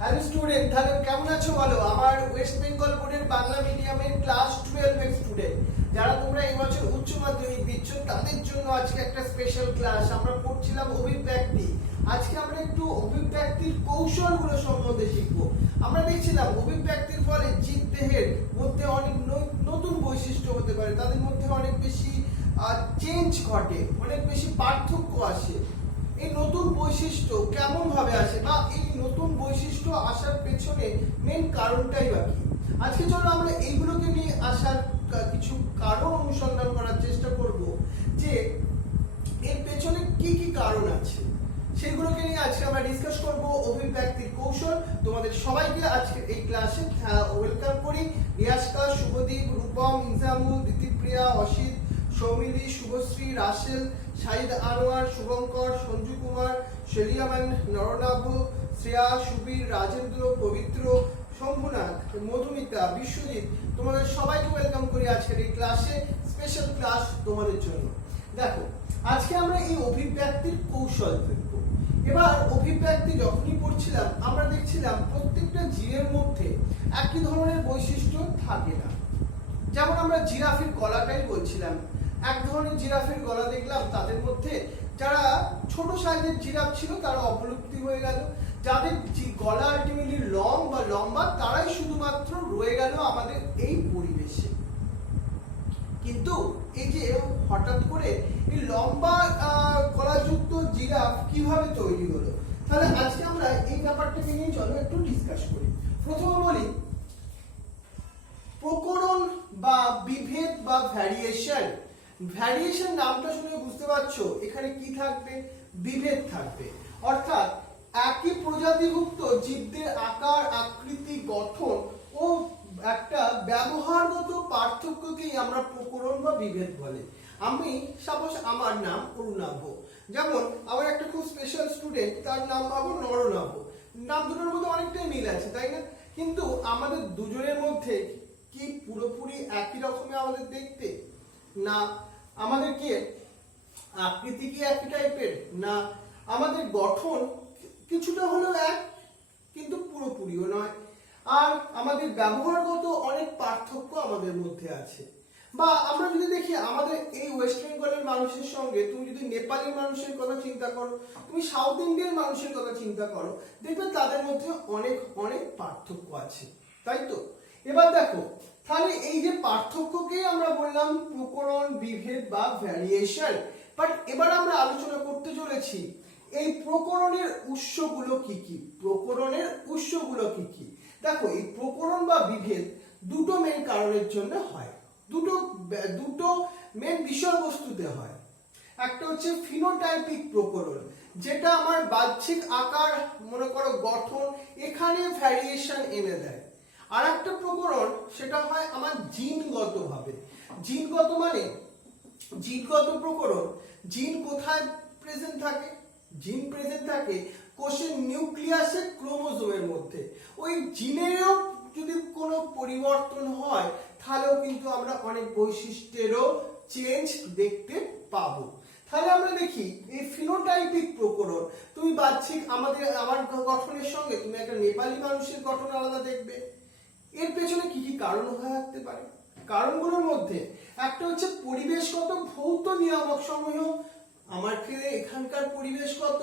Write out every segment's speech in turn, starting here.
Hello student, তাহলে কেমন আছো বলো? আমার ওয়েস্ট বেঙ্গল বোর্ডের বাংলা মিডিয়ামের ক্লাস 12 এর স্টুডেন্ট যারা তোমরা এই বছর উচ্চ মাধ্যমিক দিচ্ছ তাদের জন্য আজকে একটা স্পেশাল ক্লাস। আমরা পড়ছিলাম অভিব্যক্তি। আজকে আমরা একটু অভিব্যক্তির কৌশলগুলো সম্বন্ধে শিখবো। আমরা দেখছিলাম অভিব্যক্তির ফলে জীবদেহের মধ্যে অনেক নতুন বৈশিষ্ট্য হতে পারে, তাদের মধ্যে অনেক বেশি চেঞ্জ ঘটে, অনেক বেশি পার্থক্য আসে। এই নতুন বৈশিষ্ট্য কেমন ভাবে আসে বা এই নতুন বৈশিষ্ট্য আসার পেছনে মেন কারণটাই বা কি? আজকে চলো আমরা এইগুলোকে নিয়ে আসার কিছু কারণ অনুসন্ধান করার চেষ্টা করব, যে এর পেছনে কি কি কারণ আছে সেগুলোকে নিয়ে আজকে আমরা ডিসকাস করব। অভিব্যক্তির কৌশল। তোমাদের সবাইকে আজকে এই ক্লাসে ওয়েলকাম করি। রিয়াজকা, শুভদীপ, রূপম, ইনজামুল, দিতিপ্রিয়া, অসিত, সৌমিলি, শুভশ্রী, রাসেল, শাহিদ আনোয়ার, শুভঙ্কর, সঞ্জু কুমার, শেলিয়ামান, নরনাভ, শ্রেয়া, সুবীর, রাজেন্দ্র, পবিত্র, শম্ভুনাথ, মধুমিতা, বিশ্বজিৎ, তোমাদের সবাইকে ওয়েলকাম করি আজকের এই ক্লাসে। স্পেশাল ক্লাস তোমাদের জন্য। দেখো, আজকে আমরা এই অভিব্যক্তির কৌশল দেখব। এবার অভিব্যক্তি যখনই পড়ছিলাম আমরা দেখছিলাম প্রত্যেকটা জীবের মধ্যে একই ধরনের বৈশিষ্ট্য থাকে না। যেমন আমরা জিরাফের গলাটাই বলছিলাম, এক ধরনের জিরাফের গলা দেখলাম, তাদের মধ্যে যারা ছোট সাইজের জিরাফ ছিল তারা অবলুপ্তি হয়ে গেল, যাদের গলা আলটিমেটলি লং বা লম্বা তারাই শুধুমাত্র রয়ে গেল আমাদের এই পরিবেশে। কিন্তু এই যে হঠাৎ করে এই লম্বা গলাযুক্ত জিরাফ কিভাবে তৈরি হলো, তাহলে আজকে আমরা এই ব্যাপারটাকে নিয়ে চলো একটু ডিসকাস করি। প্রথমে বলি প্রকরণ বা বিভেদ বা ভ্যারিয়েশন। ভ্যারিয়েশন নামটা শুনে বুঝতে পারছো এখানে কি থাকবে? বিভেদ থাকবে। অর্থাৎ একই প্রজাতিভুক্ত জীবদের আকার, আকৃতি, গঠন ও একটা ব্যবহারগত পার্থক্যকেই আমরা প্রকরণ বা বিভেদ বলে। আমি সাপোজ আমার নাম অরুণাভ, যেমন আমার একটা খুব স্পেশাল স্টুডেন্ট, তার নাম পাবো নরনাভ। নাম দুটোর মধ্যে অনেকটাই মিল আছে, তাই না? কিন্তু আমাদের দুজনের মধ্যে কি পুরোপুরি একই রকমের আমাদের দেখতে? না। আমাদের কি আকৃতি কি একই টাইপের? না। আমাদের গঠন কিছুটা হলেও এক, কিন্তু পুরোপুরিও নয়। আর আমাদের ব্যবহারগত অনেক পার্থক্য আমাদের মধ্যে আছে। বা আমরা যদি দেখি আমাদের এই ওয়েস্ট বেঙ্গলের মানুষের সঙ্গে তুমি যদি নেপালি মানুষের কথা চিন্তা করো, তুমি সাউথ ইন্ডিয়ান মানুষের কথা চিন্তা করো, দেখবে তাদের মধ্যে অনেক অনেক পার্থক্য আছে, তাই তো? এবার দেখো, তাহলে এই যে পার্থক্যকে আমরা বললাম প্রকরণ, বিভেদ বা ভ্যারিয়েশন। বাট এবার আমরা আলোচনা করতে চলেছি এই প্রকরণের উৎসগুলো কি কি। প্রকরণের উৎসগুলো কি কি? দেখো, এই প্রকরণ বা বিভেদ দুটো মেন কারণের জন্য হয়, দুটো মেন বিষয়বস্তুতে হয়। একটা হচ্ছে ফিনোটাইপিক প্রকরণ, যেটা আমার বাহ্যিক আকার, মনে করো গঠন, এখানে ভ্যারিয়েশন এনে দেয়। আর একটা প্রকরণ সেটা হয় আমার জিনগত ভাবে। জিনগত মানে জিনগত প্রকরণ। জিন কোথায় প্রেজেন্ট থাকে? জিন প্রেজেন্ট থাকে কোষের নিউক্লিয়াসে, ক্রোমোজোমের মধ্যে। ওই জিনেরও যদি কোনো পরিবর্তন হয় তাহলেও কিন্তু আমরা অনেক বৈশিষ্ট্যেরও চেঞ্জ দেখতে পাবো। তাহলে আমরা দেখি এই ফিনোটাইপিক প্রকরণ। তুমি বাহ্যিক আমার গঠনের সঙ্গে তুমি একটা নেপালি মানুষের গঠন আলাদা দেখবে। এর পেছনে কি কি কারণ হয়ে থাকতে পারে? কারণগুলোর মধ্যে একটা হচ্ছে পরিবেশগত ভৌত নিয়ামক সমূহ। আমার ক্ষেত্রে এখানকার পরিবেশগত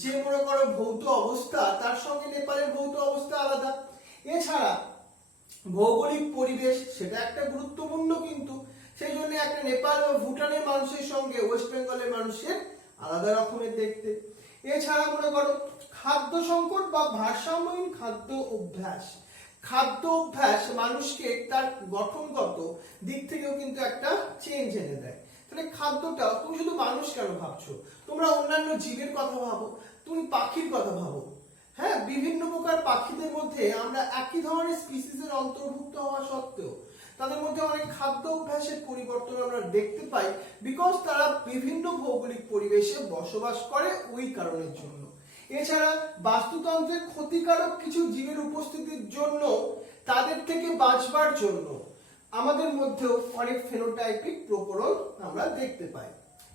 যে মনে করো ভৌত অবস্থা, তার সঙ্গে নেপালের ভৌত অবস্থা আলাদা। এছাড়া ভৌগোলিক পরিবেশ, সেটা একটা গুরুত্বপূর্ণ, কিন্তু সেই জন্য একটা নেপাল ও ভুটানের মানুষের সঙ্গে ওয়েস্ট বেঙ্গলের মানুষের আলাদা রকমের দেখতে। এছাড়া মনে করো খাদ্য সংকট বা ভারসাম্যহীন খাদ্য অভ্যাস। খাদ্য অভ্যাস মানুষকে তার গঠনগত দিক থেকেও কিন্তু একটা চেঞ্জ এনে দেয়। তাহলে খাদ্যটা, তুমি শুধু মানুষ কেন ভাবছো, তোমরা অন্যান্য জীবের কথা ভাবো, তুমি পাখির কথা ভাবো। হ্যাঁ, বিভিন্ন প্রকার পাখিদের মধ্যে আমরা একই ধরনের স্পিসিসের অন্তর্ভুক্ত হওয়া সত্ত্বেও তাদের মধ্যে অনেক খাদ্য অভ্যাসের পরিবর্তন আমরা দেখতে পাই, বিকজ তারা বিভিন্ন ভৌগোলিক পরিবেশে বসবাস করে ওই কারণের জন্য। এছাড়া বাস্তুতন্ত্রের ক্ষতিকারক কিছু জীবের উপস্থিতির জন্য, তাদের থেকে বাঁচবার জন্য আমাদের মধ্যেও অনেক ফেনোটাইপিক প্রকরণ আমরা দেখতে পাই।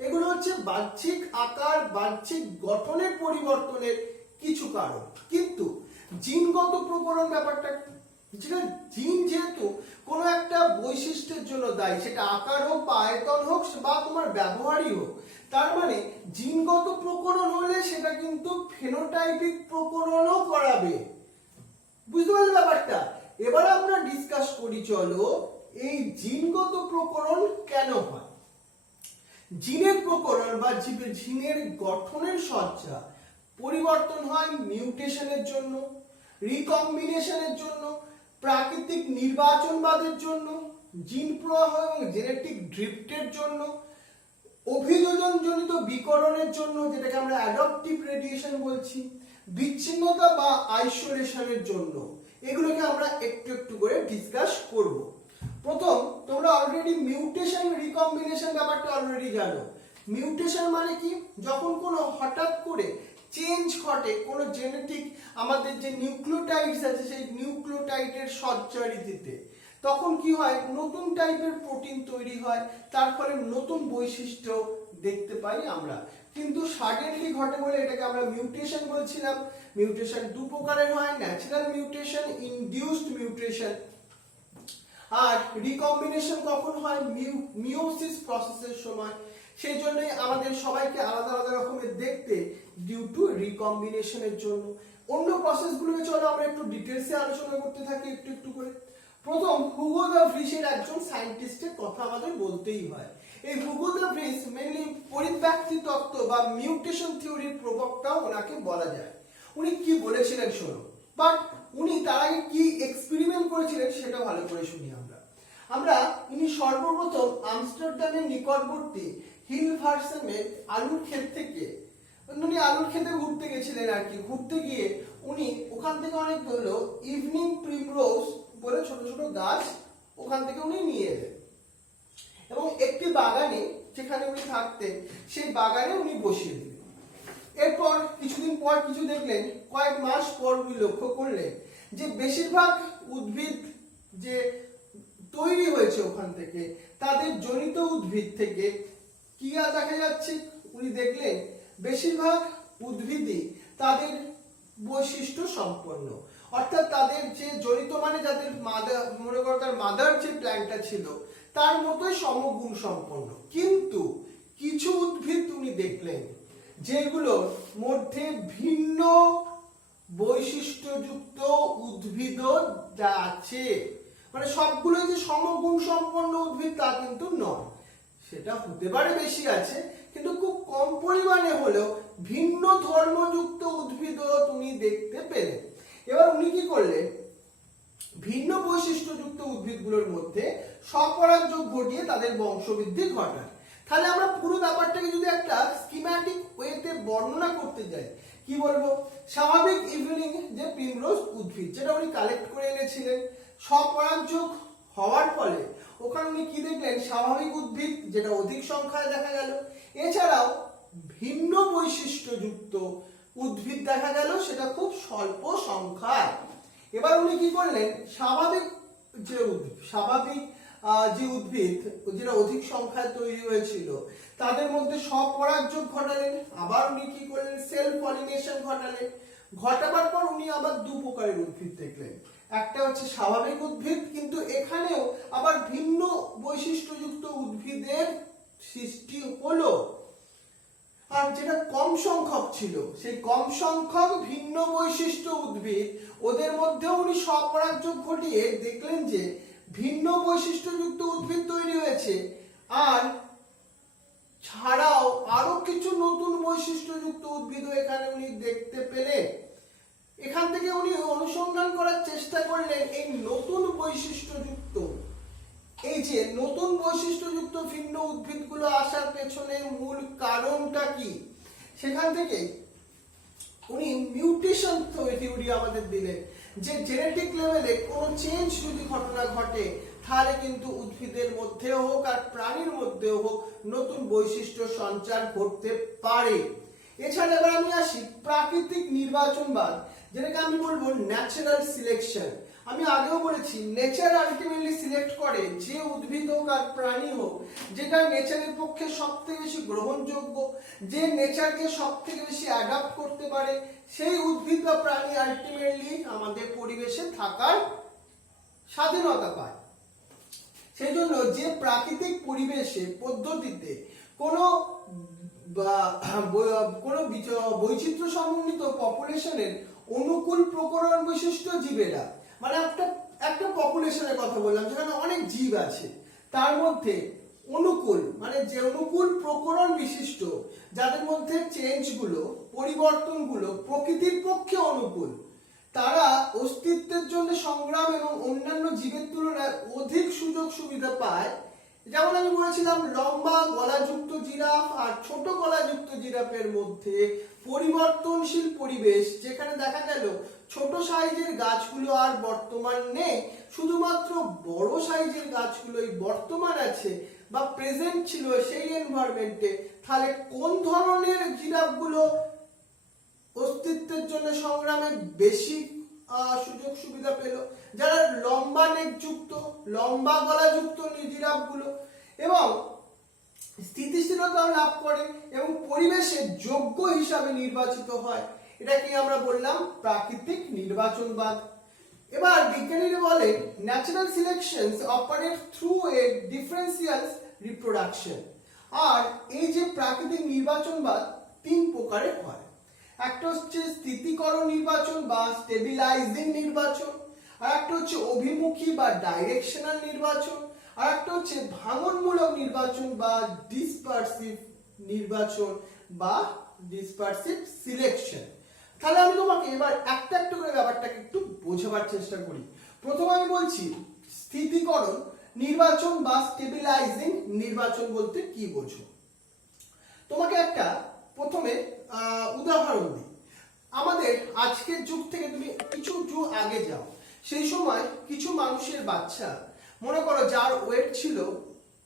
এগুলো হচ্ছে বাহ্যিক আকার, বাহ্যিক গঠনের পরিবর্তনের কিছু কারণ। কিন্তু জিনগত প্রকরণ ব্যাপারটা, যেটা জিন যেহেতু কোনো একটা বৈশিষ্ট্যের জন্য দায়ী, সেটা আকার হোক বা আয়তন হোক বা তোমার ব্যবহারই হোক, তার মানে জিনগত প্রকরণ হলে সেটা কিন্তু ফেনোটাইপিক প্রকরণও করাবে। বুঝতে পারলে ব্যাপারটা? এবার আমরা ডিসকাস করি, চলো এই জিনগত প্রকরণ কেন হয়। জিনের প্রকরণ বা জিনের গঠনের সজ্জা পরিবর্তন হয় মিউটেশনের জন্য, রিকম্বিনেশনের জন্য, প্রাকৃতিক নির্বাচনবাদের জন্য, জিন প্রবাহ এবং জেনেটিক ড্রিফটের জন্য, অভিযোজনজনিত বিকরণের জন্য, যেটাকে আমরা অ্যাডপটিভ রেডিয়েশন বলছি, বিচ্ছিন্নতা বা আইসোলেশনের জন্য। এগুলোকে আমরা একটু একটু করে ডিসকাস করব। প্রথম, তোমরা অলরেডি মিউটেশন রিকম্বিনেশন ব্যাপারটা অলরেডি জানো। মিউটেশন মানে কি? যখন কোনো হঠাৎ করে চেঞ্জ ঘটে কোনো জেনেটিক, আমাদের যে নিউক্লিওটাইডস আছে সেই নিউক্লিওটাইডের সজ্জা রীতিতে, তখন কি হয়, নতুন টাইপের প্রোটিন তৈরি হয়, তার ফলে নতুন বৈশিষ্ট্য দেখতে পাই আমরা। কিন্তু সাডেনলি ঘটে বলে এটাকে আমরা মিউটেশন বলছিলাম। মিউটেশন দু প্রকারের হয়, ন্যাচারাল মিউটেশন, ইনডিউসড মিউটেশন। আর রিকম্বিনেশন কখন হয়? মিওসিস প্রসেসের সময়। সেই জন্যই আমাদের সবাইকে আলাদা আলাদা রকমের দেখতে, ডিউ টু রিকম্বিনেশনের জন্য। অন্য প্রসেসগুলোকে চলো আমরা একটু ডিটেলসে আলোচনা করতে থাকি একটু একটু করে। প্রথম, হুগো দ্য ভ্রিসের একজন সায়েন্টিস্টের কথা আমাদের বলতেই হয়। এই হুগো দ্য ভ্রিস মেইনলি পরিব্যক্তি তত্ত্ব বা মিউটেশন থিওরির প্রবক্তাও ওনাকে বলা যায়। উনি কি বলেছিলেন শোনো, বাট উনি তার আগে কি এক্সপেরিমেন্ট করেছিলেন সেটা ভালো করে শুনি আমরা। ইনি সর্বপ্রথম আমস্টারডামের নিকটবর্তী হিলভার্সেমের আলুর ক্ষেত থেকে, উনি আলুর ক্ষেতে ঘুরতে গেছিলেন আর কি। ঘুরতে গিয়ে উনি ওখান থেকে অনেকগুলো ইভিনিং প্রিমরোজ বলে ছোট ছোট গাছ ওখান থেকে উনি নিয়ে এলেন এবং একটি বাগানে, যেখানে উনি থাকতেন সেই বাগানে উনি বসিয়ে দিলেন। এরপর কিছুদিন পর কিছু দেখলেন, কয়েক মাস পর উনি লক্ষ্য করলেন যে বেশিরভাগ উদ্ভিদ যে তৈরি হয়েছে ওখান থেকে, তাদের জনিত উদ্ভিদ থেকে কি দেখা যাচ্ছে, উনি দেখলেন বেশিরভাগ উদ্ভিদই তাদের বৈশিষ্ট্য সম্পন্ন, অর্থাৎ তাদের যে জনিত মানে যাদের মাদার, মনে করো তার মাদার যে প্ল্যান্টটা ছিল তার মতোই সমগুণ সম্পন্ন। কিন্তু কিছু উদ্ভিদ উনি দেখলেন যেগুলোর মধ্যে ভিন্ন বৈশিষ্ট্যযুক্ত উদ্ভিদও আছে, মানে সবগুলো যে সমগুণ সম্পন্ন উদ্ভিদ তা কিন্তু নয়। সেটা হতে পারে বেশি আছে, কিন্তু খুব কম পরিমাণে হলেও ভিন্ন ধর্মযুক্ত উদ্ভিদও তুমি দেখতে পেলেন। এবার উনি কি করলেন, ভিন্ন বৈশিষ্ট্যযুক্ত উদ্ভিদগুলোর মধ্যে স্বপরাগযোগ ঘটিয়ে তাদের বংশবৃদ্ধি ঘটান। তাহলে আমরা পুরো ব্যাপারটাকে যদি একটা স্কিম্যাটিক ওয়েতে বর্ণনা করতে যাই, কি বলবো, স্বাভাবিক ইভিনিং যে প্রিমরোজ উদ্ভিদ যেটা উনি কালেক্ট করে এনেছিলেন, স্বপরাগযোগ হওয়ার ফলে ওখানে উনি কি দেখলেন, স্বাভাবিক উদ্ভিদ যেটা অধিক সংখ্যায় দেখা গেল, এছাড়াও ভিন্ন বৈশিষ্ট্যযুক্ত উদ্ভিদ দেখা গেল সেটা খুব স্বল্প সংখ্যায়। এবার উনি কি করলেন, স্বাভাবিক যে উদ্ভিদ যেটা অধিক সংখ্যায় তৈরি হয়েছিল তাদের মধ্যে স্বপরাগযোগ ঘটালেন। আবার উনি কি করলেন, সেলফ পলিনেশন ঘটালেন। ঘটাবার পর উনি আবার দু প্রকারের উদ্ভিদ দেখলেন। একটা হচ্ছে স্বাভাবিক উদ্ভিদ, কিন্তু এখানেও আবার ভিন্ন বৈশিষ্ট্যযুক্ত উদ্ভিদের সৃষ্টি হলো। আর যেটা কম সংখ্যক ছিল, সেই কম সংখ্যক ভিন্ন বৈশিষ্ট্য উদ্ভিদ, ওদের মধ্যেও উনি স্বপরাগযোগ ঘটিয়ে দেখলেন যে ভিন্ন বৈশিষ্ট্যযুক্ত উদ্ভিদ তৈরি হয়েছে। আর ছাড়াও আরো কিছু নতুন বৈশিষ্ট্যযুক্ত উদ্ভিদও এখানে উনি দেখতে পেলেন। এখান থেকে উনি অনুসন্ধান করার চেষ্টা করলেন এই নতুন বৈশিষ্ট্যযুক্ত, এই যে নতুন বৈশিষ্ট্যযুক্ত ভিন্ন উদ্ভিদগুলো আসার পেছনে মূল কারণটা কি। সেখান থেকে উনি মিউটেশন থিওরি আমাদের দিলেন, যে জেনেটিক লেভেলে কোনো চেঞ্জ যদি ঘটনা ঘটে তাহলে কিন্তু উদ্ভিদের মধ্যেও হোক আর প্রাণীর মধ্যেও হোক নতুন বৈশিষ্ট্য সঞ্চার করতে পারে। এছাড়া এবার আমি আসি প্রাকৃতিক নির্বাচনবাদ, যেটাকে আমি বলবো ন্যাচারাল সিলেকশন। আমি আগেও বলেছি নেচার আলটিমেটলি সিলেক্ট করে যে উদ্ভিদ হোক আর প্রাণী হোক, যেটা নেচারের পক্ষে সব থেকে বেশি গ্রহণযোগ্য, যে নেচারকে সব থেকে বেশি অ্যাডাপ্ট করতে পারে, সেই উদ্ভিদ বা প্রাণী আলটিমেটলি আমাদের পরিবেশে থাকার স্বাধীনতা পায়। সেই জন্য যে প্রাকৃতিক পরিবেশে পদ্ধতিতে কোনো বৈচিত্র্য সমন্বিত পপুলেশনের অনুকূল প্রকরণ বিশিষ্ট জীবেরা, মানে একটা পপুলেশনের কথা বললাম যেখানে অনেক জীব আছে, তার মধ্যে অনুকূল মানে যে অনুকূল প্রকরণ বিশিষ্ট, যাদের মধ্যে চেঞ্জগুলো পরিবর্তনগুলো প্রকৃতির পক্ষে অনুকূল, তারা অস্তিত্বের জন্য সংগ্রাম এবং অন্যান্য জীবের তুলনায় অধিক সুযোগ সুবিধা পায়। যেমন আমি বলেছিলাম লম্বা গলাযুক্ত জিরাফ আর ছোট গলাযুক্ত জিরাফের মধ্যে পরিবর্তনশীল পরিবেশ, যেখানে দেখা গেল ছোট সাইজের গাছগুলো আর বর্তমান নেই, শুধুমাত্র বড় সাইজের গাছগুলোই বর্তমান আছে বা প্রেজেন্ট ছিল সেই এনভায়রনমেন্টে। তাহলে কোন ধরনের জিরাফগুলো অস্তিত্বের জন্য সংগ্রামে বেশি সুযোগ সুবিধা পেল? যারা লম্বা নেকযুক্ত লম্বা গলাযুক্ত জিরাফগুলো, এবং স্থিতিশীলতা লাভ করে এবং পরিবেশের যোগ্য হিসাবে নির্বাচিত হয়। এটাকে আমরা বললাম প্রাকৃতিক নির্বাচনবাদ। এবার বিজ্ঞানীরা বলেন natural selections operate through a differential reproduction. আর এই যে প্রাকৃতিক নির্বাচনবাদ তিন প্রকারের হয়। একটা হচ্ছে স্থিতিকরণ নির্বাচন বা স্টেবিলাইজিং নির্বাচন, আর একটা হচ্ছে অভিমুখী বা ডাইরেকশনাল নির্বাচন, আর একটা হচ্ছে ভাঙনমূলক নির্বাচন বা ডিসপারসিভ নির্বাচন বা ডিসপারসিভ সিলেকশন। তাহলে আমি তোমাকে এবার একটা একটা করে ব্যাপারটাকে একটু বোঝাবার চেষ্টা করি। প্রথমে আমি বলছি স্থিতিকরণ নির্বাচন বা স্টেবিলাইজিং নির্বাচন বলতে কি বোঝো। তোমাকে একটা প্রথমে উদাহরণ দিই। আমাদের আজকের যুগ থেকে তুমি কিছু যুগ আগে যাও, সেই সময় কিছু মানুষের বাচ্চা, মনে করো যার ওয়েট ছিল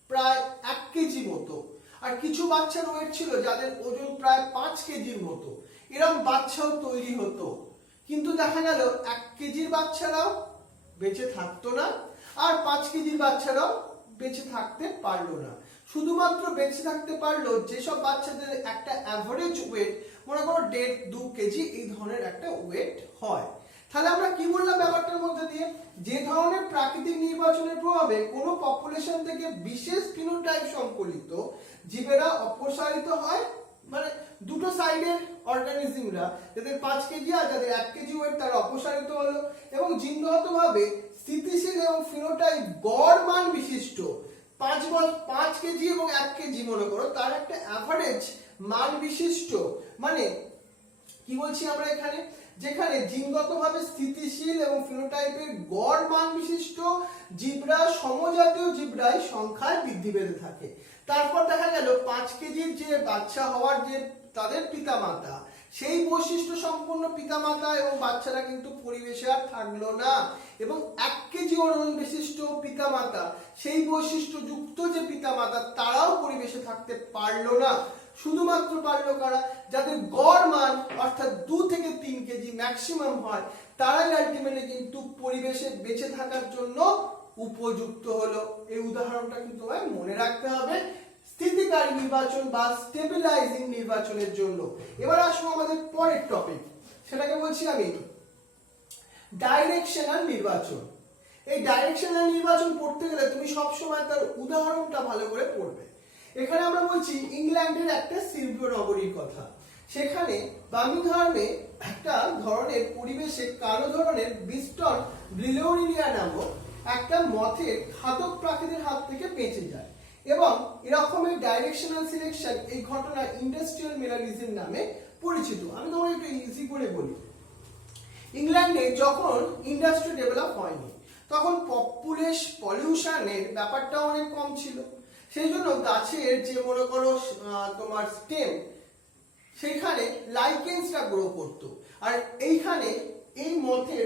প্রায় 1 কেজি মতো, আর কিছু বাচ্চার ওয়েট ছিল যাদের ওজন প্রায় 5 কেজির মতো, এরকম বাচ্চাও তৈরি হতো। কিন্তু দেখা গেল 1 কেজির বাচ্চারাও বেঁচে থাকতো না, আর 5 কেজির বাচ্চারাও বেঁচে থাকতে পারলো না। শুধুমাত্র বেঁচে থাকতে পারলো যেসব বাচ্চাদের একটা অ্যাভারেজ ওয়েট, মনে করো 1.5-2 কেজি এই ধরনের একটা ওয়েট হয়। তাহলে আমরা কি বললাম ব্যাপারটার মধ্যে দিয়ে, যে ধরনের প্রাকৃতিক নির্বাচনের প্রভাবে কোনো পপুলেশন থেকে বিশেষ ফিনোটাইপ সংকলিত জীবেরা অপসারিত হয়, মানে দুটো সাইডের অর্গানিজমরা, যাদের 5 কেজি আর যাদের 1 কেজি ওয়েট, তারা অপসারিত হলো এবং জিনগতভাবে স্থিতিশীল এবং ফিনোটাইপ গড় মান বিশিষ্ট 5 কেজি এবং 1 কেজি, মনে করো তার একটা অ্যাভারেজ মান বিশিষ্ট, মানে কি বলছি আমরা এখানে, যেখানে জিনগতভাবে স্থিতিশীল এবং ফিনোটাইপের গড় মান বিশিষ্ট জীবরা সমজাতীয় জীবরাই সংখ্যায় বৃদ্ধি পেতে থাকে। তারপর দেখা গেল 5 কেজির যে বাচ্চা হওয়ার যে তাদের পিতামাতা, সেই বৈশিষ্ট্য সম্পন্ন পিতামাতা এবং বাচ্চারা কিন্তু পরিবেশে আর থাকলো না, এবং 1 কেজি ওজন বিশিষ্ট পিতামাতা, সেই বৈশিষ্ট্য যুক্ত যে পিতামাতা, তারাও পরিবেশে থাকতে পারলো না। শুধুমাত্র পারলো কারা, যাদের গড় মান অর্থাৎ 2 থেকে 3 কেজি ম্যাক্সিমাম হয়, তারাই আলটিমেটলি কিন্তু পরিবেশে বেঁচে থাকার জন্য উপযুক্ত হলো। এই উদাহরণটা কিন্তু মনে রাখতে হবে স্থিতিকারী নির্বাচন বা স্টেবিলাইজিং নির্বাচনের জন্য। এবার আসবো আমাদের পরের টপিক, সেটাকে বলছি আমি ডাইরেকশনাল নির্বাচন। এই ডাইরেকশনাল নির্বাচন পড়তে গেলে তুমি সবসময় তার উদাহরণটা ভালো করে পড়বে। এখানে আমরা বলছি ইংল্যান্ডের একটা শিল্পীয় নগরীর কথা। সেখানে বার্মিংহামে একটা ধরনের পরিবেশে কালো ধরনের বিস্টন ব্রিলোরিনিয়া নামক একটা মথের ঘাতক প্রাকৃতিক হাত থেকে বেঁচে যায়, এবং এরকমের ডাইরেকশনাল সিলেকশন এই ঘটনা ইন্ডাস্ট্রিয়াল মেলানিজম নামে পরিচিত। আমি তোমাকে একটু ইজি করে বলি। ইংল্যান্ডে যখন ইন্ডাস্ট্রি ডেভেলপ হয়নি, তখন পলিউশনের ব্যাপারটা অনেক কম ছিল। সেই জন্য গাছের যে মনে করো তোমার স্টেম, সেইখানে লাইকেন্সটা গ্রো করতো। আর এইখানে এই মথের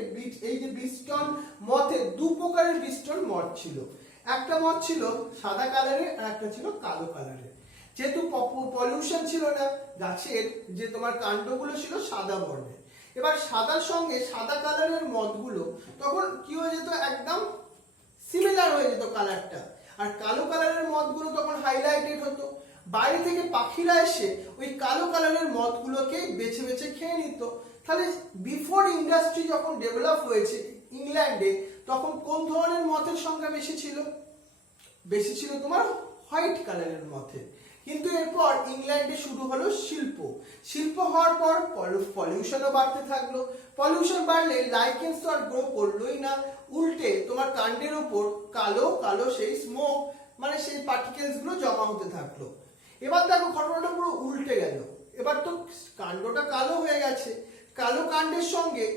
এই যে বিস্টন মথের 2 প্রকারের বিস্টন মথ ছিল। একটা মথ ছিল সাদা কালারের আর একটা ছিল কালো কালারের। যেহেতু পলিউশন ছিল না, গাছের যে তোমার কাণ্ডগুলো ছিল সাদা বর্ণের, এবার সাদার সঙ্গে সাদা কালারের মদগুলো তখন কি হয়ে যেত, একদম সিমিলার হয়ে যেত কালারটা, আর কালো কালারের মদগুলো তখন হাইলাইটেড হতো। বাইরে থেকে পাখিরা এসে ওই কালো কালারের মদগুলোকে বেছে বেছে খেয়ে নিত। তাহলে বিফোর ইন্ডাস্ট্রি যখন ডেভেলপ হয়েছে ইংল্যান্ডে, তখন কোন ধরনের মদের সংখ্যা বেশি ছিল? বেশি ছিল তোমার হোয়াইট কালারের মথে। কিন্তু এরপর ইংল্যান্ডে শুরু হলো শিল্প। শিল্প হওয়ার পর পলিউশনও বাড়তে থাকলো। পলিউশন বাড়লে লাইকেন্স তো আর গ্রো করলোই না, উল্টে তোমার কাণ্ডের উপর কালো কালো সেই স্মোক, মানে সেই পার্টিকেলস গুলো জমা হতে থাকলো। এবার দেখো ঘটনাটা পুরো উল্টে গেল। এবার তো কাণ্ডটা কালো হয়ে গেছে, কালো কাণ্ডের সঙ্গে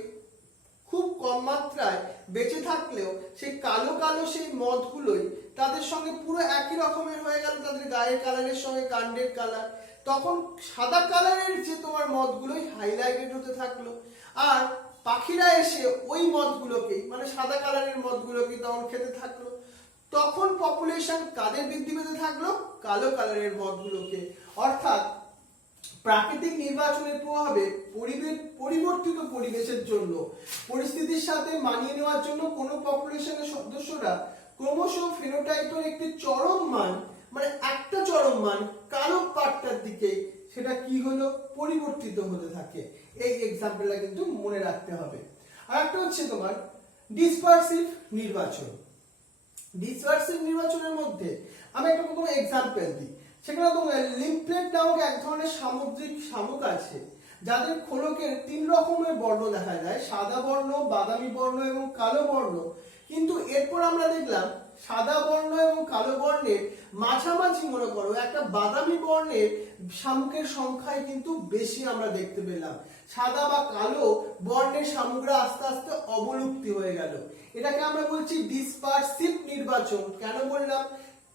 খুব কম মাত্রায় বেঁচে থাকলেও সেই কালো কালো সেই মদগুলোই তাদের সঙ্গে পুরো একই রকমের হয়ে গেল, তাদের গায়ের কালারের সঙ্গে কাণ্ডের কালার। তখন সাদা কালারের যে তোমার মদগুলোই হাইলাইটেড হতে থাকলো, আর পাখিরা এসে ওই মদগুলোকেই, মানে সাদা কালারের মদগুলোকে তখন খেতে থাকলো। তখন পপুলেশন কাদের বৃদ্ধি পেতে থাকলো? কালো কালারের মদগুলোকে। অর্থাৎ প্রাকৃতিক নির্বাচনের প্রভাবে পরিবর্তিত পরিবেশের জন্য, পরিস্থিতির সাথে মানিয়ে নেওয়ার জন্য কোনো পপুলেশনের সদস্যরা ক্রমশ ফিনোটাইপের একটি চরম মান, মানে একটা চরম মান কালো পাটটার দিকে সেটা কি হলো, পরিবর্তিত হতে থাকে। এই এক্সাম্পলটা কিন্তু মনে রাখতে হবে। আর একটা হচ্ছে তোমার ডিসপারসিভ নির্বাচন। ডিসপারসিভ নির্বাচনের মধ্যে আমি একটা প্রথমে এক্সাম্পল দিই। সেখানে তোমার লিম্পলেট নামক এক ধরনের সামুদ্রিক শামুক আছে, যাদের খোলকের 3 রকমের বর্ণ দেখা যায়, সাদা বর্ণ, বাদামি বর্ণ এবং কালো বর্ণ। কিন্তু এরপর আমরা দেখলাম সাদা বর্ণ এবং কালো বর্ণের মাঝামাঝি মনে করো একটা বাদামি বর্ণের শামুকের সংখ্যায় কিন্তু বেশি আমরা দেখতে পেলাম। সাদা বা কালো বর্ণের শামুকরা আস্তে আস্তে অবলুপ্তি হয়ে গেল। এটাকে আমরা বলছি ডিসপারসিভ নির্বাচন। কেন বললাম?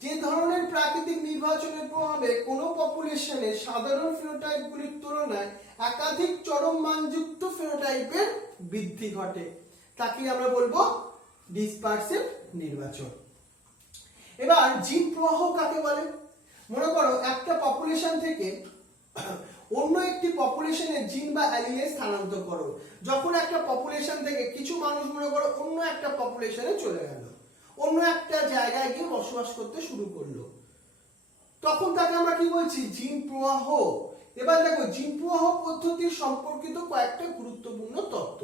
যে ধরনের প্রাকৃতিক নির্বাচনের প্রভাবে কোনো পপুলেশনের সাধারণ ফিনোটাইপগুলির তুলনায় একাধিক চরম মানযুক্ত ফিনোটাইপের বৃদ্ধি ঘটে, তাকে আমরা বলবো ডিসপারসিভ নির্বাচন। এবার জিন প্রবাহ কাকে বলে? মনে করো একটা পপুলেশন থেকে অন্য একটি পপুলেশনের জিন বা অ্যালিলে স্থানান্তর করো। যখন একটা পপুলেশন থেকে কিছু মানুষ মনে করো অন্য একটা পপুলেশনে চলে গেল, অন্য একটা জায়গায় গিয়ে বসবাস করতে শুরু করলো, তখন তাকে আমরা কি বলছি? জিন প্রবাহ। এবার দেখো জিন প্রবাহ পদ্ধতির সম্পর্কিত কয়েকটা গুরুত্বপূর্ণ তত্ত্ব।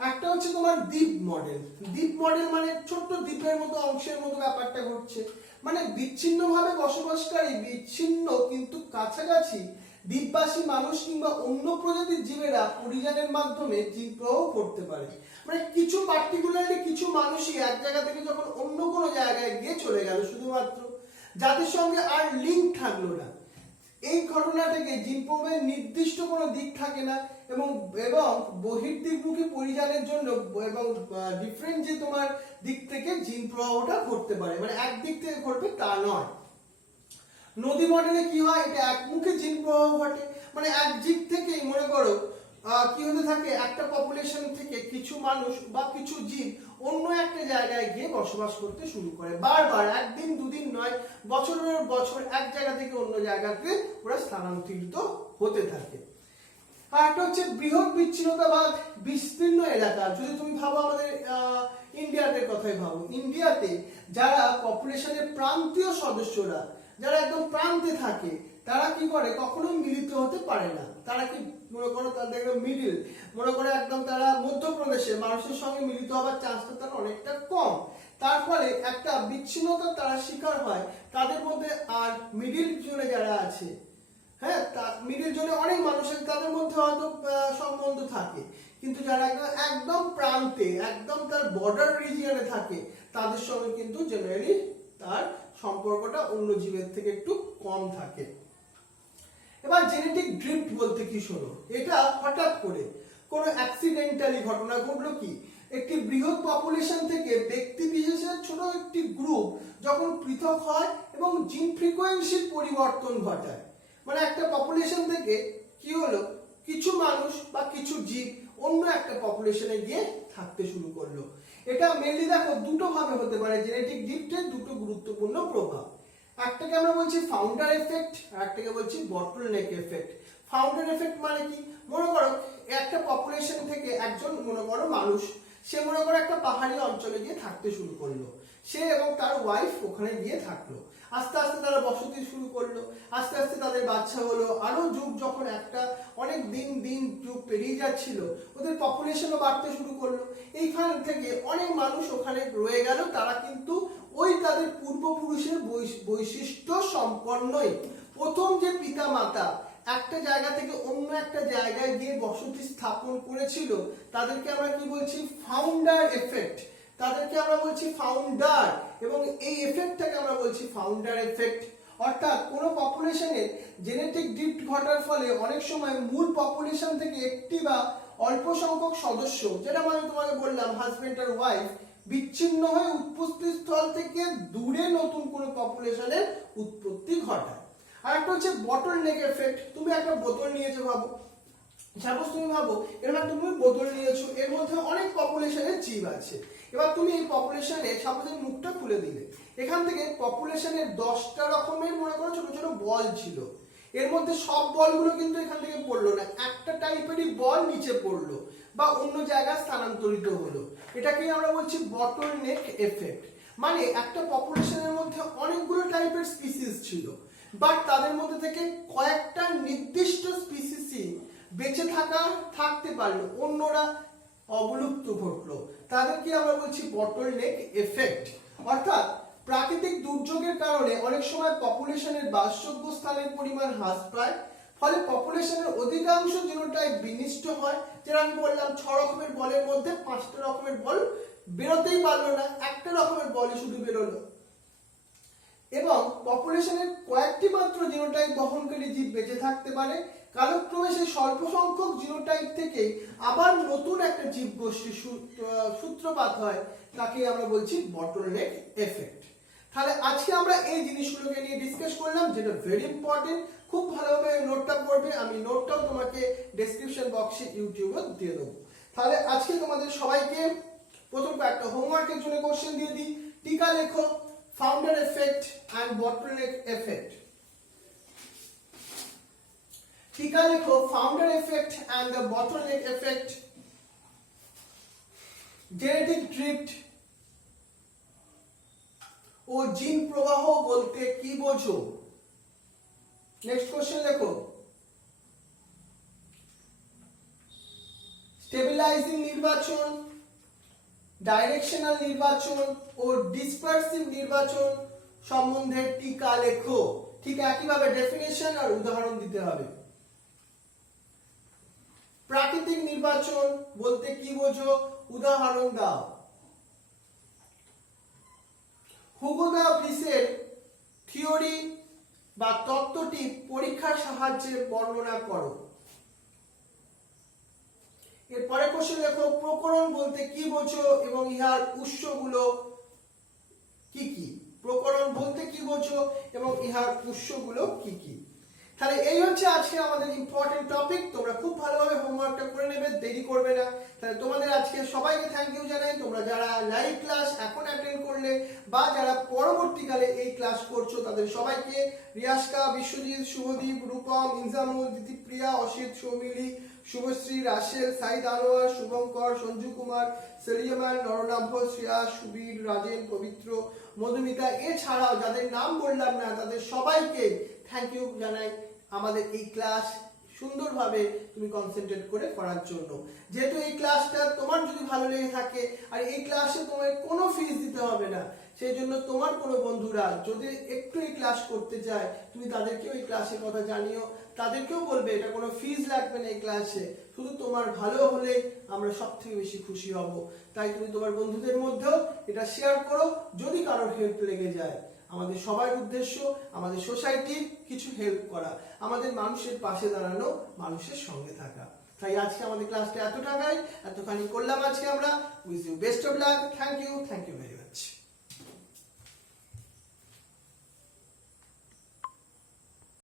একটা হচ্ছে তোমার দ্বীপ মডেল। দ্বীপ মডেল মানে ছোট্ট দ্বীপের মতো অংশের মতো ব্যাপারটা ঘটছে, মানে বিচ্ছিন্নভাবে বসবাসকারী, বিচ্ছিন্ন কিন্তু কাছাকাছি দ্বীপবাসী মানুষ কিংবা অন্য প্রজাতির জীবেরা পরিযানের মাধ্যমে জিন প্রবাহ করতে পারে। মানে কিছু পার্টিকুলারলি কিছু মানুষই এক জায়গা থেকে যখন অন্য কোনো জায়গায় গিয়ে চলে গেল, শুধুমাত্র যাদের সঙ্গে আর লিঙ্ক থাকলো না। এই ঘটনাটাকে জিন প্রবাহের নির্দিষ্ট কোনো দিক থাকে না, এবং বহির্দিকমুখী পরিযানের জন্য এবং ডিফারেন্ট যে তোমার দিক থেকে জিন প্রবাহটা ঘটতে পারে, মানে একদিক থেকে ঘটবে তা নয়। নদী মডেলে কি হয়? এটা একমুখী জিন প্রবাহ ঘটে, মানে এক দিক থেকেই মনে করো কি হতে থাকে, একটা পপুলেশন থেকে কিছু মানুষ বা কিছু জীব অন্য একটা জায়গায় গিয়ে বসবাস করতে শুরু করে, বারবার, একদিন দুদিন নয়, বছরের বছর এক জায়গা থেকে অন্য জায়গাতে ওরা স্থানান্তরিত হতে থাকে। আর একটা হচ্ছে বৃহৎ বিচ্ছিন্নতাবাদ বিস্তীর্ণ এলাকা। যদি তুমি ভাবো আমাদের ইন্ডিয়াতে কথাই ভাবো, ইন্ডিয়াতে যারা পপুলেশনের প্রান্তীয় সদস্যরা, যারা একদম প্রান্তে থাকে, তারা কি করে? কখনোই মিলিত হতে পারে না। তারা কি মনে করো তাদের মিডিল, মনে করো একদম তারা মধ্যপ্রদেশে মানুষের সঙ্গে মিলিত হওয়ার চান্সটা তার অনেকটা কম। তার ফলে একটা বিচ্ছিন্নতার তারা শিকার হয় তাদের মধ্যে। আর মিডিল জোনে যারা আছে, হ্যাঁ, মিডিল জোনে অনেক মানুষের তাদের মধ্যে হয়তো সম্বন্ধ থাকে, কিন্তু যারা একদম প্রান্তে, একদম তার বর্ডার রিজিয়নে থাকে, তাদের সঙ্গে কিন্তু জেনারেলি তার সম্পর্কটা অন্য জীবের থেকে একটু কম থাকে। এবার জেনেটিক ড্রিফট বলতে কি শোনো, এটা হঠাৎ করে কোনো অ্যাক্সিডেন্টালি ঘটনা ঘটলো। কি? একটি বৃহৎ পপুলেশন থেকে ব্যক্তি বিশেষের ছোট একটি গ্রুপ যখন পৃথক হয় এবং জিন ফ্রিকোয়েন্সির পরিবর্তন ঘটায়, মানে একটা পপুলেশন থেকে কি হলো, কিছু মানুষ বা কিছু জীব অন্য একটা পপুলেশনে গিয়ে থাকতে শুরু করলো। এটা মেনলি দেখো দুটো ভাবে হতে পারে, জেনেটিক ড্রিফটের দুটো গুরুত্বপূর্ণ প্রভাব। একটাকে আমরা বলছি ফাউন্ডার এফেক্ট আর একটাকে বলছি বটলনেক এফেক্ট। ফাউন্ডার এফেক্ট মানে কি, মনে করো একটা পপুলেশন থেকে একজন মনে করো মানুষ, সে মনে করো একটা পাহাড়ি অঞ্চলে গিয়ে থাকতে শুরু করলো, সে এবং তার ওয়াইফ ওখানে গিয়ে থাকলো, আস্তে আস্তে তারা বসতি শুরু করলো, আস্তে আস্তে তাদের বাচ্চা হলো, আরো যুগ যখন একটা অনেক দিন যুগ পেরিয়ে যাচ্ছিল, ওদের পপুলেশনও বাড়তে শুরু করলো। এইখান থেকে অনেক মানুষ ওখানে রয়ে গেল, তারা কিন্তু ওই তাদের পূর্বপুরুষের বৈশিষ্ট্য সম্পন্নই। প্রথম যে পিতা মাতা একটা জায়গা থেকে অন্য একটা জায়গায় গিয়ে বসতি স্থাপন করেছিল, তাদেরকে আমরা কি বলছি, ফাউন্ডার এফেক্ট। তাদেরকে আমরা বলছি ফাউন্ডার, এবং এই এফেক্টটাকে আমরা বলছি ফাউন্ডার এফেক্ট। অর্থাৎ কোন পপুলেশনের জেনেটিক ড্রিফট ঘটার ফলে অনেক সময় মূল পপুলেশন থেকে একটি বা অল্প সংখ্যক সদস্য, যেটা আমি তোমাকে বললাম হাজবেন্ড আর ওয়াইফ, বিচ্ছিন্ন হয়ে উৎপত্তি স্থল থেকে দূরে নতুন কোন পপুলেশনের উৎপত্তি ঘটায়। আর একটা হচ্ছে বটলনেক এফেক্ট। তুমি একটা বোতল নিয়েছো, ভাবো, সাপোজ তুমি ভাবো এরকম তুমি বোতল নিয়েছো, এর মধ্যে অনেক পপুলেশনের জীব আছে। এবার তুমি এই পপুলেশনে সাপোজ মুখটা খুলে দিলে, এখান থেকে পপুলেশনের 10টা রকমের মনে করো ছোট ছোট বল ছিল, এর মধ্যে সব বলগুলো কিন্তু এখান থেকে পড়লো না, একটা টাইপেরই বল নিচে পড়লো বা অন্য জায়গায় স্থানান্তরিত হলো। এটাকে আমরা বলছি বটলনেক এফেক্ট। মানে একটা পপুলেশনের মধ্যে অনেকগুলো টাইপের স্পিসিস ছিল, বাট তাদের মধ্যে থেকে কয়েকটা নির্দিষ্ট স্পিসিসই বেঁচে থাকতে পারলো, অন্যরা অবলুপ্ত ঘটলো, তাদেরকে আমরা বলছি বটলনেক এফেক্ট। অর্থাৎ প্রাকৃতিক দুর্যোগের কারণে অনেক সময় পপুলেশনের বাসযোগ্য স্থানের পরিমাণ হ্রাস পায়, ফলে পপুলেশনের অধিকাংশ জিনোটাইপ বিনষ্ট হয়। যেটা আমি বললাম 6 রকমের বলের মধ্যে 5টা রকমের বল বেরোতেই পারলো না, একটা রকমের বলই শুধু বেরোলো। এবং পপুলেশনের কয়েকটি মাত্র জিনোটাইপ বহনকারী জীব বেঁচে থাকতে পারে। কালক্রমে সেই স্বল্প সংখ্যক জিনোটাইপ থেকে আবার নতুন একটা জীব গোষ্ঠী সূত্রপাত হয়, তাকে আমরা বলছি বটলনেক এফেক্ট। তাহলে আজকে আমরা এই জিনিসগুলোকে নিয়ে ডিসকাস করলাম, যেটা ভেরি ইম্পর্টেন্ট। খুব ভালোভাবে নোটটা করবে, আমি নোটটাও তোমাকে ডেসক্রিপশন বক্সে ইউটিউবে দিয়ে দেবো। তাহলে আজকে তোমাদের সবাইকে প্রথম একটা হোমওয়ার্কের জন্য কোশ্চেন দিয়ে দিই। টিকা লেখো founder effect and bottleneck effect. টিকা লেখো founder effect and the bottleneck effect. Genetic drift ও জিন প্রবাহ বলতে কি বোঝো? নেক্সট কোশ্চেন লেখো স্টেবিলাইজিং নির্বাচন, ডাইরেকশনাল নির্বাচন ও ডিসপারসিভ নির্বাচন সম্বন্ধে টিকা লেখো। ঠিক একইভাবে ডেফিনেশন আর উদাহরণ দিতে হবে। প্রাকৃতিক নির্বাচন বলতে কি বোঝো? উদাহরণ দাও। হুগো দা ভিসের থিওরি বা তত্ত্বটি পরীক্ষার সাহায্যে বর্ণনা করো। এরপরে কোশ্চেন লেখো প্রকরণ বলতে কি বোঝো এবং ইহার উৎসগুলো কি কি। প্রকরণ বলতে কি বোঝো এবং ইহার উৎসগুলো কি কি। তাহলে এই হচ্ছে আজকে আমাদের ইম্পর্টেন্ট টপিক। তোমরা খুব ভালোভাবে হোমওয়ার্কটা করে নেবে, দেরি করবে না। তাহলে তোমাদের আজকে সবাইকে থ্যাংক ইউ জানাই, তোমরা যারা লাইভ ক্লাস এখন অ্যাটেন্ড করলে বা যারা পরবর্তীকালে এই ক্লাস করছো তাদের সবাইকে রিয়াস্কা, বিশ্বজিৎ, শুভদীপ, রূপম, ইনজামুল, দিতিপ্রিয়া, অসিত, সৌমিলি, শুভশ্রী, রাশেল, সাইদ আনোয়ার, শুভঙ্কর, সঞ্জু কুমার, সেলিয়ামান, নরনাভ, শ্রেয়া, সুবীর, রাজেন, পবিত্র, মধুমিতা, এছাড়াও যাদের নাম বললাম না তাদের সবাইকে থ্যাংক ইউ জানাই আমাদের এই ক্লাস সুন্দরভাবে তুমি কনসেন্ট্রেট করে করার জন্য। যেহেতু এই ক্লাসটা তোমার যদি ভালো লেগে থাকে আর এই ক্লাসে তোমার কোনো ফিস দিতে হবে না, সেই জন্য তোমার কোনো বন্ধুরা যদি একটু এই ক্লাস করতে চায় তুমি তাদেরকেও এই ক্লাসের কথা জানিও, তাদেরকেও বলবে এটা কোনো ফিস লাগবে না, এই ক্লাসে শুধু তোমার ভালো হলে আমরা সব থেকে বেশি খুশি হব। তাই তুমি তোমার বন্ধুদের মধ্যেও এটা শেয়ার করো, যদি কারোর হেল্প লেগে যায়। আমাদের সবার উদ্দেশ্য আমাদের সোসাইটির কিছু হেল্প করা, আমাদের মানুষের পাশে দাঁড়ানো, মানুষের সঙ্গে থাকা। তাই আজকে আমাদের ক্লাসটা এতখানি করলাম আজকে আমরা। Wish you best of luck. Thank you very much.